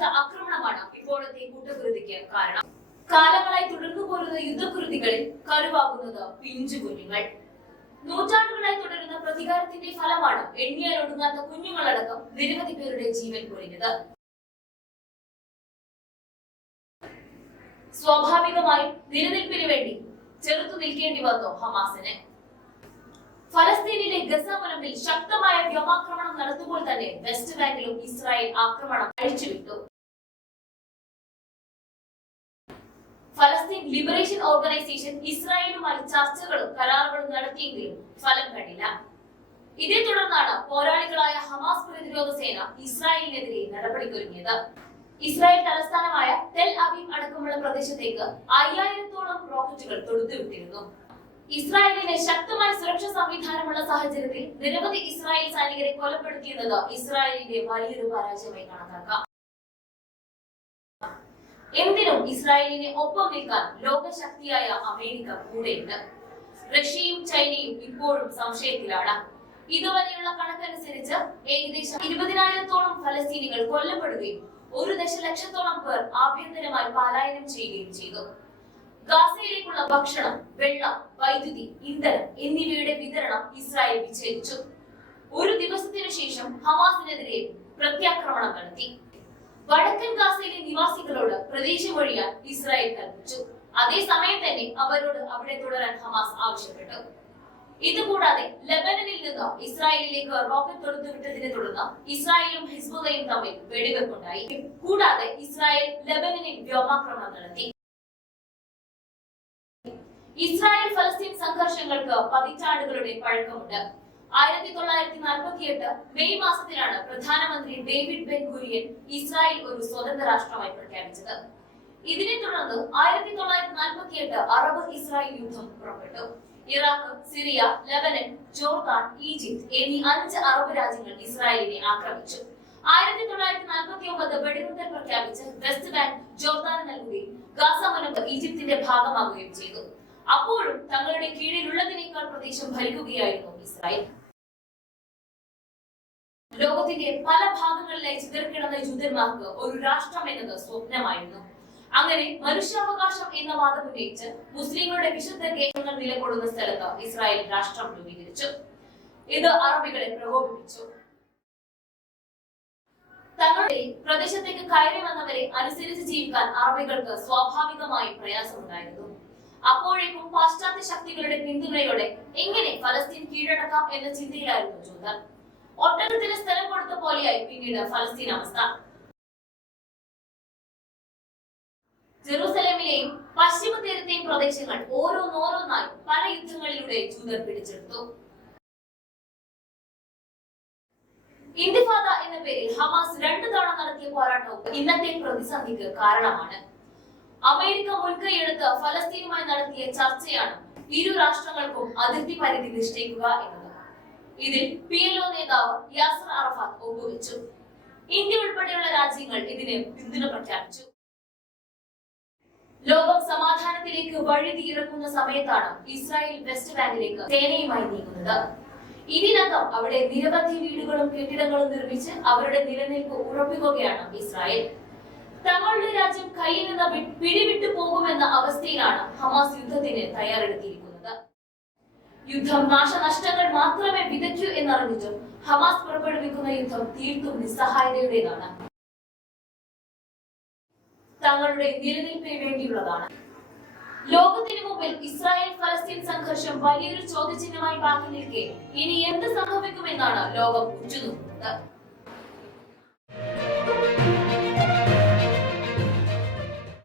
അപ്രതീക്ഷിത ആക്രമണമാണ് ഇപ്പോഴത്തെ കൂട്ടക്കുരുതിക്ക് കാരണം. കാലങ്ങളായി തുടർന്നു പോരുന്ന യുദ്ധക്കുരുതികളിൽ കരുവാകുന്നത് പിഞ്ചു കുഞ്ഞുങ്ങൾ. നൂറ്റാണ്ടുകളായി തുടരുന്ന പ്രതികാരത്തിന്റെ ഫലമാണ് എണ്ണിയാലൊടുങ്ങാത്ത കുഞ്ഞുങ്ങളടക്കം നിരവധി പേരുടെ ജീവൻ പൊലിഞ്ഞത്. സ്വാഭാവികമായും നിലനിൽപ്പിന് വേണ്ടി ചെറുത്തു നിൽക്കേണ്ടി വന്നു ഹമാസിന്. ഫലസ്തീനിലെ ഗസ മുനമ്പിൽ ശക്തമായ വ്യോമാക്രമണം നടത്തുമ്പോൾ തന്നെ വെസ്റ്റ് ബാങ്കിലും ഇസ്രായേൽ ആക്രമണം അഴിച്ചുവിട്ടു. ഫലസ്തീൻ ലിബറേഷൻ ഓർഗനൈസേഷൻ ഇസ്രായേലുമായി ചർച്ചകളും കരാറുകളും നടത്തിയെങ്കിലും ഫലം കണ്ടില്ല. ഇതേ തുടർന്നാണ് പോരാളികളായ ഹമാസ് പ്രതിരോധ സേന ഇസ്രായേലിനെതിരെ നടപടിക്കൊരുങ്ങിയത്. ഇസ്രായേൽ തലസ്ഥാനമായ ടെൽ അവീവ് അടക്കമുള്ള പ്രദേശത്തേക്ക് 5000-ഓളം റോക്കറ്റുകൾ തൊടുത്തുവിട്ടിരുന്നു. ഇസ്രായേലിന് ശക്തമായ സുരക്ഷാ സംവിധാനമുള്ള സാഹചര്യത്തിൽ നിരവധി ഇസ്രായേൽ സൈനികരെ കൊലപ്പെടുത്തിയെന്നത് ഇസ്രായേലിന്റെ വലിയൊരു പരാജയമായി കണക്കാക്കാം. എന്തിനും ഇസ്രായേലിനെ ഒപ്പം നിൽക്കാൻ ലോകശക്തിയായ അമേരിക്ക കൂടെയുണ്ട്. റഷ്യയും ചൈനയും ഇപ്പോഴും സംശയത്തിലാണ്. ഇതുവരെയുള്ള കണക്കനുസരിച്ച് ഏകദേശം 20,000-ഓളം ഫലസ്തീനികൾ കൊല്ലപ്പെടുകയും 1 ദശലക്ഷത്തോളം പേർ ആഭ്യന്തരമായി പലായനം ചെയ്യുകയും ചെയ്തു. ഗാസയിലേക്കുള്ള ഭക്ഷണം, വെള്ളം, വൈദ്യുതി, ഇന്ധനം എന്നിവയുടെ വിതരണം ഇസ്രായേൽ വിച്ഛേദിച്ചു. ഒരു ദിവസത്തിനു ശേഷം ഹമാസിനെതിരെ പ്രത്യാക്രമണം നടത്തി. വടക്കൻ ഗാസയിലെ നിവാസികളോട് പ്രദേശം ഒഴിയാൻ ഇസ്രായേൽ കൽപ്പിച്ചു. അതേസമയം തന്നെ അവരോട് അവിടെ തുടരാൻ ഹമാസ് ആവശ്യപ്പെട്ടു. ഇതുകൂടാതെ ലെബനനിൽ നിന്ന് ഇസ്രായേലിലേക്ക് റോക്കറ്റ് തൊടുത്തുവിട്ടതിനെ തുടർന്ന് ഇസ്രായേലും ഹിസ്ബുള്ളയും തമ്മിൽ വെടിവെപ്പുണ്ടായി. കൂടാതെ ഇസ്രായേൽ ലെബനനിൽ വ്യോമാക്രമണം നടത്തി. ഇസ്രായേൽ ഫലസ്തീൻ സംഘർഷങ്ങൾക്ക് പതിറ്റാണ്ടുകളുടെ പഴക്കമുണ്ട്. 1948 മെയ് മാസത്തിലാണ് പ്രധാനമന്ത്രി ഡേവിഡ് ബെൻ ഗുരിയൻ ഇസ്രായേൽ ഒരു സ്വതന്ത്ര രാഷ്ട്രമായി പ്രഖ്യാപിച്ചത്. ഇതിനെ തുടർന്ന് 1948 അറബ് ഇസ്രായേൽ യുദ്ധം പുറപ്പെട്ടു. Iraq, Syria, Lebanon, Jordan, Egypt എന്നീ 5 അറബ് രാജ്യങ്ങൾ ഇസ്രായേലിനെ ആക്രമിച്ചു. 1949 വെടിനിർത്തൽ പ്രഖ്യാപിച്ച് വെസ്റ്റ് ബാങ്ക് ജോർദാന് നൽകുകയും ഗാസ മുനമ്പ് ഈജിപ്തിന്റെ ഭാഗമാകുകയും ചെയ്തു. അപ്പോഴും തങ്ങളുടെ കീഴിലുള്ളതിനേക്കാൾ പ്രദേശം ഭരിക്കുകയായിരുന്നു ഇസ്രായേൽ. ലോകത്തിന്റെ പല ഭാഗങ്ങളിലായി ചിതറിക്കിടന്ന ജൂതന്മാർക്ക് ഒരു രാഷ്ട്രം എന്നത് സ്വപ്നമായിരുന്നു. അങ്ങനെ മനുഷ്യാവകാശം എന്ന വാദം ഉന്നയിച്ച് മുസ്ലിങ്ങളുടെ വിശുദ്ധ കേന്ദ്രങ്ങൾ നിലകൊള്ളുന്ന സ്ഥലത്ത് ഇസ്രായേൽ രാഷ്ട്രം രൂപീകരിച്ചു. ഇത് അറബികളെ പ്രകോപിപ്പിച്ചു. തങ്ങളുടെ പ്രദേശത്തേക്ക് കയറി വന്നവരെ അനുസരിച്ച് ജീവിക്കാൻ അറബികൾക്ക് സ്വാഭാവികമായും പ്രയാസമുണ്ടായിരുന്നു. അപ്പോഴേക്കും പാശ്ചാത്യ ശക്തികളുടെ പിന്തുണയോടെ എങ്ങനെ ഫലസ്തീൻ കീഴടക്കാം എന്ന ചിന്തയിലായിരുന്നു ജൂതർ. ഒട്ടകത്തിന് സ്ഥലം കൊടുത്ത പോലെയായി പിന്നീട് ഫലസ്തീൻ അവസ്ഥ. ജെറുസലേമിലെയും പശ്ചിമ തീരത്തെയും പ്രദേശങ്ങൾ ഓരോന്നോരോന്നായി പല യുദ്ധങ്ങളിലൂടെ ജൂതർ പിടിച്ചെടുത്തു. ഇന്തിഫാദ എന്ന പേരിൽ ഹമാസ് 2 തവണ നടത്തിയ പോരാട്ടവും ഇന്നത്തെ പ്രതിസന്ധിക്ക് കാരണമാണ്. അമേരിക്ക മുൻകൈയെടുത്ത് ഫലസ്തീനുമായി നടത്തിയ ചർച്ചയാണ് ഇരു രാഷ്ട്രങ്ങൾക്കും അതിർത്തി പരിധി നിശ്ചയിക്കുക എന്നത്. ഇതിൽ PLO നേതാവ് യാസർ അറഫാത്ത് ഒപ്പുവെച്ചു. ഇന്ത്യ ഉൾപ്പെടെയുള്ള രാജ്യങ്ങൾ ഇതിന് പിന്തുണ പ്രഖ്യാപിച്ചു. ലോകം സമാധാനത്തിലേക്ക് വഴിതിയിറക്കുന്ന സമയത്താണ് ഇസ്രായേൽ വെസ്റ്റ് ബാങ്കിലേക്ക് സേനയുമായി നീങ്ങുന്നത്. ഇതിനകം അവിടെ നിരവധി വീടുകളും കെട്ടിടങ്ങളും നിർമ്മിച്ച് അവരുടെ നിലനിൽപ്പ് ഉറപ്പിക്കുകയാണ് ഇസ്രായേൽ. തങ്ങളുടെ രാജ്യം കയ്യിൽ നിന്ന് പിടിവിട്ടു പോകുമെന്ന അവസ്ഥയിലാണ് ഹമാസ് യുദ്ധത്തിന് തയ്യാറെടുത്തിരിക്കുന്നത്. യുദ്ധം നാശനഷ്ടങ്ങൾ മാത്രമേ വിതയ്ക്കൂ എന്നറിഞ്ഞിട്ടും ഹമാസ് പുറപ്പെടുവിക്കുന്ന യുദ്ധം തീർത്തും നിസ്സഹായതയുടേതാണ്. തങ്ങളുടെ നിലനിൽപ്പിന് വേണ്ടിയുള്ളതാണ്. ലോകത്തിന് മുമ്പിൽ ഇസ്രായേൽ ഫലസ്തീൻ സംഘർഷം വലിയൊരു ചോദ്യചിഹ്നമായി ബാക്കി നിൽക്കെ ഇനി എന്ത് സംഭവിക്കുമെന്നാണ് ലോകം ഉറ്റുനോക്കുന്നത്.